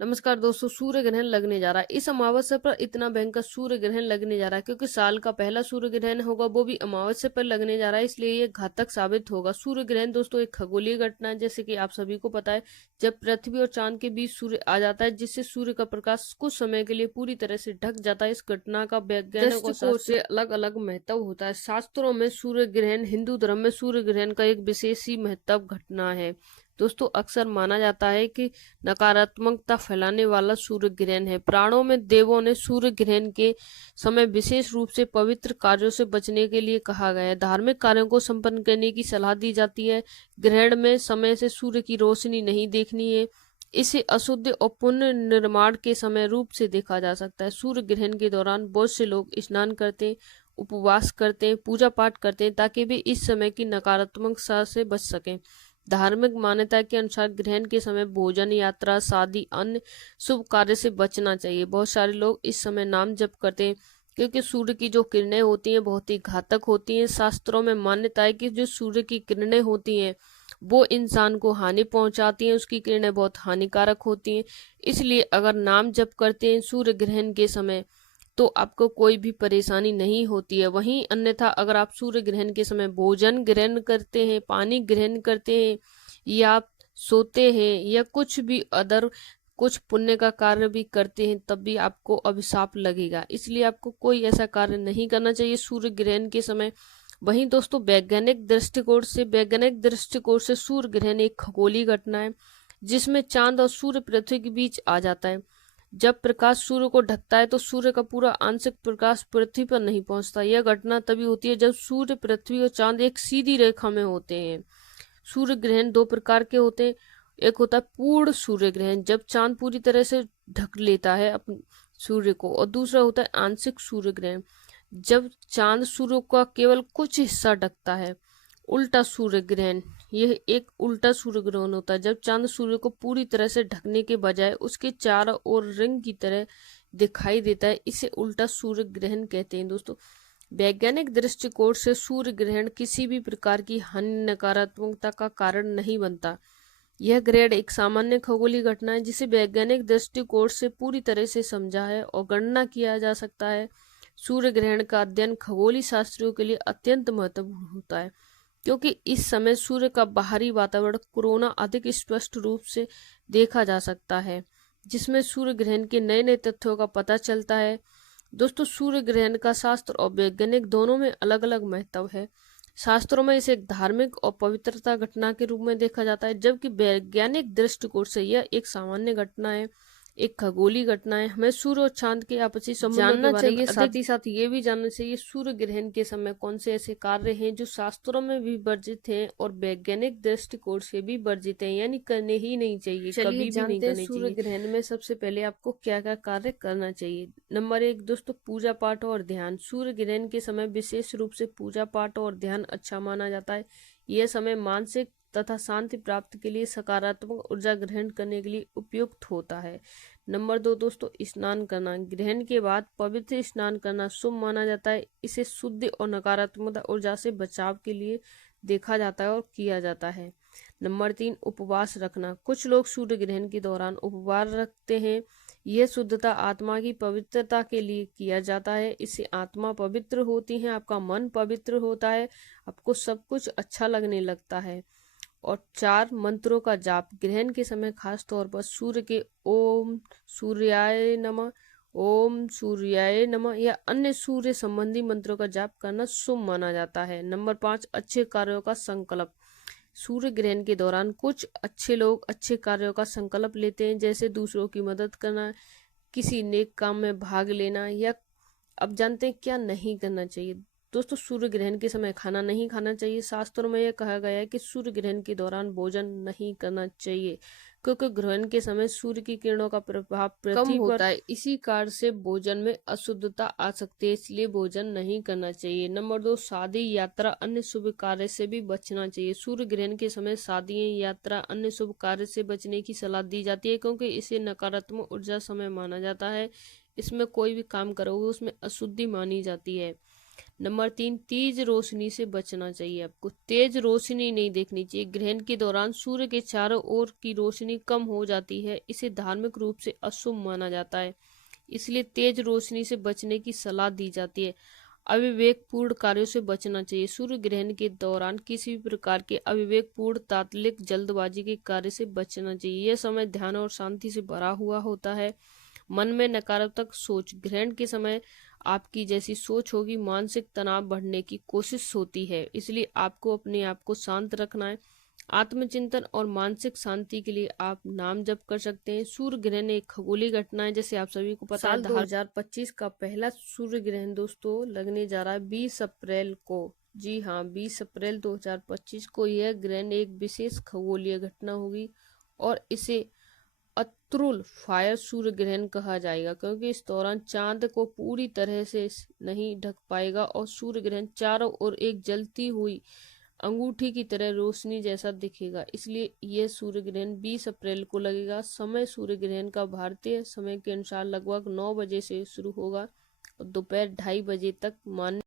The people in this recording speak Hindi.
नमस्कार दोस्तों, सूर्य ग्रहण लगने जा रहा है। इस अमावस्या पर इतना भयंकर सूर्य ग्रहण लगने जा रहा है क्योंकि साल का पहला सूर्य ग्रहण होगा, वो भी अमावस्या पर लगने जा रहा है, इसलिए ये घातक साबित होगा। सूर्य ग्रहण दोस्तों एक खगोलीय घटना है, जैसे कि आप सभी को पता है। जब पृथ्वी और चांद के बीच सूर्य आ जाता है, जिससे सूर्य का प्रकाश कुछ समय के लिए पूरी तरह से ढक जाता है। इस घटना का वैज्ञानिक दृष्टिकोण से अलग अलग महत्व होता है। शास्त्रों में सूर्य ग्रहण, हिंदू धर्म में सूर्य ग्रहण का एक विशेष ही महत्व घटना है। दोस्तों अक्सर माना जाता है कि नकारात्मकता फैलाने वाला सूर्य ग्रहण है। पुराणों में देवों ने सूर्य ग्रहण के समय विशेष रूप से पवित्र कार्यों से बचने के लिए कहा गया है। धार्मिक कार्यों को संपन्न करने की सलाह दी जाती है। ग्रहण में समय से सूर्य की रोशनी नहीं देखनी है। इसे अशुद्ध और पुण्य निर्माण के समय रूप से देखा जा सकता है। सूर्य ग्रहण के दौरान बहुत से लोग स्नान करते हैं, उपवास करते हैं, पूजा पाठ करते हैं ताकि वे इस समय की नकारात्मकता से बच सकें। धार्मिक मान्यता के अनुसार ग्रहण के समय भोजन, यात्रा, शादी, अन्य शुभ कार्य से बचना चाहिए। बहुत सारे लोग इस समय नाम जप करते हैं क्योंकि सूर्य की जो किरणें होती हैं बहुत ही घातक होती हैं। शास्त्रों में मान्यता है कि जो सूर्य की किरणें होती हैं वो इंसान को हानि पहुंचाती हैं, उसकी किरणें बहुत हानिकारक होती हैं। इसलिए अगर नाम जप करते हैं सूर्य ग्रहण के समय तो आपको कोई भी परेशानी नहीं होती है। वहीं अन्यथा अगर आप सूर्य ग्रहण के समय भोजन ग्रहण करते हैं, पानी ग्रहण करते हैं या आप सोते हैं या कुछ भी कुछ पुण्य का कार्य भी करते हैं तब भी आपको अभिशाप लगेगा। इसलिए आपको कोई ऐसा कार्य नहीं करना चाहिए सूर्य ग्रहण के समय। वहीं दोस्तों वैज्ञानिक दृष्टिकोण से सूर्य ग्रहण एक खगोलीय घटना है जिसमें चांद और सूर्य पृथ्वी के बीच आ जाता है। जब प्रकाश सूर्य को ढकता है तो सूर्य का पूरा आंशिक प्रकाश पृथ्वी पर नहीं पहुंचता। यह घटना तभी होती है जब सूर्य, पृथ्वी और चांद एक सीधी रेखा में होते हैं। सूर्य ग्रहण दो प्रकार के होते हैं। एक होता है पूर्ण सूर्य ग्रहण, जब चांद पूरी तरह से ढक लेता है अपने सूर्य को, और दूसरा होता है आंशिक सूर्य ग्रहण, जब चांद सूर्य का केवल कुछ हिस्सा ढकता है। उल्टा सूर्य ग्रहण, यह एक उल्टा सूर्य ग्रहण होता है जब चांद सूर्य को पूरी तरह से ढकने के बजाय उसके चारों ओर रिंग की तरह दिखाई देता है। इसे उल्टा सूर्य ग्रहण कहते हैं। दोस्तों वैज्ञानिक दृष्टिकोण से सूर्य ग्रहण किसी भी प्रकार की हानि, नकारात्मकता का कारण नहीं बनता। यह ग्रहण एक सामान्य खगोलीय घटना है जिसे वैज्ञानिक दृष्टिकोण से पूरी तरह से समझा है और गणना किया जा सकता है। सूर्य ग्रहण का अध्ययन खगोलीय शास्त्रियों के लिए अत्यंत महत्वपूर्ण होता है क्योंकि इस समय सूर्य का बाहरी वातावरण कोरोना अधिक स्पष्ट रूप से देखा जा सकता है, जिसमें सूर्य ग्रहण के नए नए तथ्यों का पता चलता है। दोस्तों सूर्य ग्रहण का शास्त्र और वैज्ञानिक दोनों में अलग अलग महत्व है। शास्त्रों में इसे एक धार्मिक और पवित्रता घटना के रूप में देखा जाता है, जबकि वैज्ञानिक दृष्टिकोण से यह एक सामान्य घटना है, एक खगोलीय घटना है। हमें सूर्य और चांद के आपसी संबंधों जानना चाहिए, साथ ही साथ ये भी जानना चाहिए सूर्य ग्रहण के समय कौन से ऐसे कार्य हैं जो शास्त्रों में भी वर्जित हैं और वैज्ञानिक दृष्टिकोण से भी वर्जित हैं, यानी करने ही नहीं चाहिए, कभी भी नहीं करने चाहिए। सूर्य ग्रहण में सबसे पहले आपको क्या क्या कार्य करना चाहिए। नंबर 1 दोस्तों, पूजा पाठ और ध्यान। सूर्य ग्रहण के समय विशेष रूप से पूजा पाठ और ध्यान अच्छा माना जाता है। यह समय मानसिक तथा शांति प्राप्त के लिए, सकारात्मक ऊर्जा ग्रहण करने के लिए उपयुक्त होता है। नंबर 2 दोस्तों, स्नान करना। ग्रहण के बाद पवित्र स्नान करना शुभ माना जाता है। इसे शुद्ध और नकारात्मक ऊर्जा से बचाव के लिए देखा जाता है और किया जाता है। नंबर 3 उपवास रखना। कुछ लोग सूर्य ग्रहण के दौरान उपवास रखते हैं। यह शुद्धता आत्मा की पवित्रता के लिए किया जाता है। इससे आत्मा पवित्र होती है, आपका मन पवित्र होता है, आपको सब कुछ अच्छा लगने लगता है। और 4 मंत्रों का जाप। ग्रहण के समय खास तौर पर सूर्य के ओम सूर्याय नमः, ओम सूर्याय नमः या अन्य सूर्य संबंधी मंत्रों का जाप करना शुभ माना जाता है। नंबर 5 अच्छे कार्यों का संकल्प। सूर्य ग्रहण के दौरान कुछ अच्छे लोग अच्छे कार्यों का संकल्प लेते हैं, जैसे दूसरों की मदद करना, किसी नेक काम में भाग लेना, या अब जानते हैं क्या नहीं करना चाहिए। दोस्तों सूर्य ग्रहण के समय खाना नहीं खाना चाहिए। शास्त्रों में यह कहा गया है कि सूर्य ग्रहण के दौरान भोजन नहीं करना चाहिए क्योंकि ग्रहण के समय सूर्य की किरणों का प्रभाव पृथ्वी पर होता है। इसी कारण से भोजन में अशुद्धता आ सकती है, इसलिए भोजन नहीं करना चाहिए। नंबर 2 शादी, यात्रा, अन्य शुभ कार्य से भी बचना चाहिए। सूर्य ग्रहण के समय शादी, यात्रा, अन्य शुभ कार्य से बचने की सलाह दी जाती है क्योंकि इसे नकारात्मक ऊर्जा समय माना जाता है। इसमें कोई भी काम करोगे उसमें अशुद्धि मानी जाती है। नंबर 3, तेज रोशनी से बचना चाहिए। आपको तेज रोशनी नहीं देखनी चाहिए। ग्रहण के दौरान सूर्य के चारों ओर की रोशनी कम हो जाती है, इसे धार्मिक रूप से अशुभ माना जाता है, इसलिए तेज रोशनी से बचने की सलाह दी जाती है। अविवेकपूर्ण कार्यों से बचना चाहिए। सूर्य ग्रहण के दौरान किसी भी प्रकार के अविवेकपूर्ण, तात्कालिक, जल्दबाजी के कार्य से बचना चाहिए। यह समय ध्यान और शांति से भरा हुआ होता है। मन में नकारात्मक सोच, ग्रहण के समय आपकी जैसी सोच होगी, मानसिक तनाव बढ़ने की कोशिश होती है, इसलिए आपको अपने आप को शांत रखना है। आत्मचिंतन और मानसिक शांति के लिए आप नाम जप कर सकते हैं। सूर्य ग्रहण एक खगोलीय घटना है, जैसे आप सभी को पता है। साल 2025 का पहला सूर्य ग्रहण दोस्तों लगने जा रहा है 20 अप्रैल को। जी हाँ, 20 अप्रैल 2025 को यह ग्रहण एक विशेष खगोलीय घटना होगी और इसे अतुल फायर सूर्य ग्रहण कहा जाएगा, क्योंकि इस दौरान चांद को पूरी तरह से नहीं ढक पाएगा और सूर्य ग्रहण चारों ओर एक जलती हुई अंगूठी की तरह रोशनी जैसा दिखेगा। इसलिए यह सूर्य ग्रहण 20 अप्रैल को लगेगा। समय सूर्य ग्रहण का भारतीय समय के अनुसार लगभग 9 बजे से शुरू होगा और दोपहर 2:30 बजे तक मान्य